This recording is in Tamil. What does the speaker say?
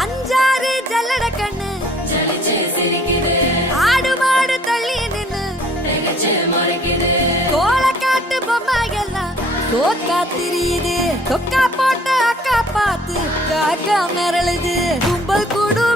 அஞ்சாறு ஜல்லட கண்ணு ஆடு மாடு தள்ளி நின்னு கோலக்காட்டு பொம்மை எல்லாம் தோக்கா திரியுது தொக்கா போட்ட அக்கா பார்த்து காக்கா மிரளுது கும்பல் கூடும்